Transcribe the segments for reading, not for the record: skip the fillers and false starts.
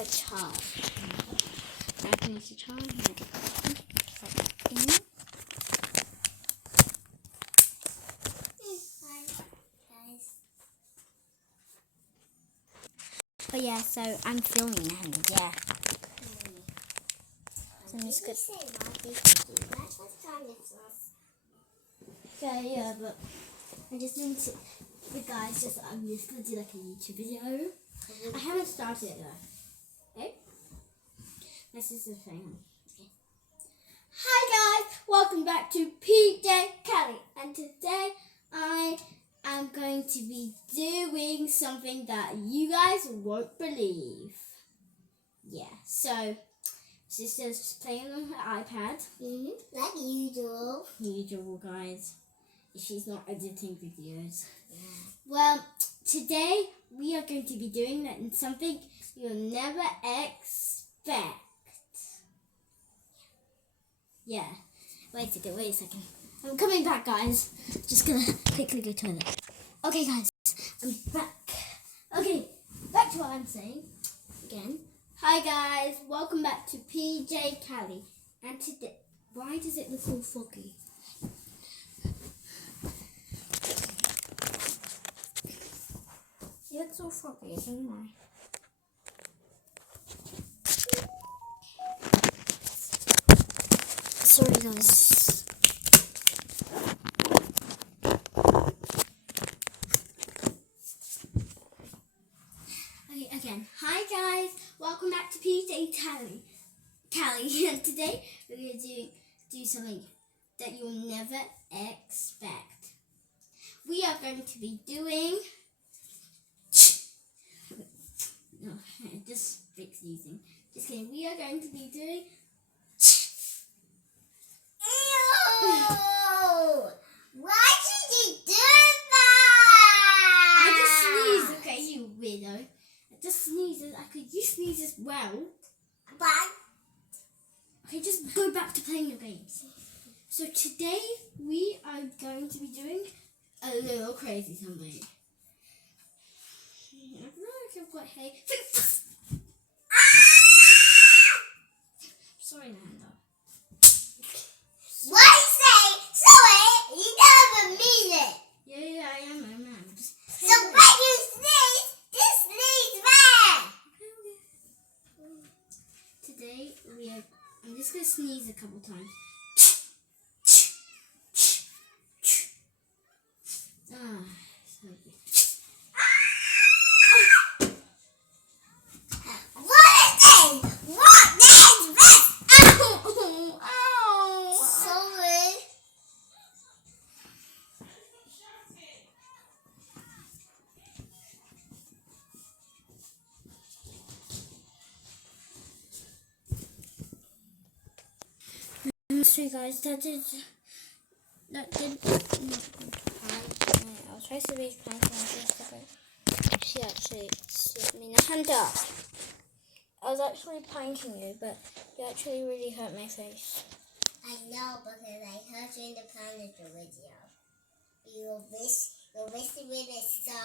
a charge. I can use the charge. But yeah, so I'm filming now. Yeah. So I'm just yeah, but I just need to. The guys, I'm just gonna do like a YouTube video. I haven't started it though. Okay. My sister's saying. Okay. Hi guys, welcome back to PJ Kelly, and today I am going to be doing something that you guys won't believe. Yeah, so sister's just playing on her iPad. Like usual. Usual, guys. She's not editing videos. Yeah. Well, today we are going to be doing something you'll never expect. Yeah. Wait a second. I'm coming back, guys. Just gonna quickly go to the toilet. Okay, guys. I'm back. Okay, back to what I'm saying. Again. Hi, guys. Welcome back to PJ Kelly. And today, why does it look all foggy? It looks all foggy, I don't know. Sorry, guys. Okay, again. Hi, guys. Welcome back to PJ Kelly. And today we're going to do something that you'll never expect. We are going to be doing... No, just fix using. Just kidding. We are going to be doing... Ew! Why did you do that? I just sneezed, okay, you weirdo. I just sneezed. You sneeze as well. But Okay, just go back to playing your games. So today we are going to be doing a little crazy something. I don't know if I've got hay. Sorry, Nanda. why say sorry? You never mean it. Yeah, I am. So when you sneeze, just sneeze back. Today I'm just gonna sneeze a couple times. So good. What is this? Ow! Sorry. Sorry guys, that did not good. I was trying to be planking on this. She actually slipped me in the hand up. I was actually pranking you, but you actually really hurt my face. I know because I heard you in the planet video. Your wrist is so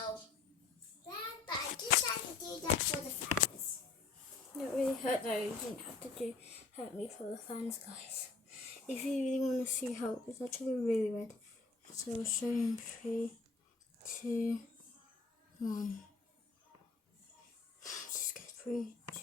bad, but I just had to do that for the fans. It really hurt though. You didn't have to hurt me for the fans, guys. If you really want to see how it's actually really red. So I'll show you in 3, 2, 1. Just get 3, 2.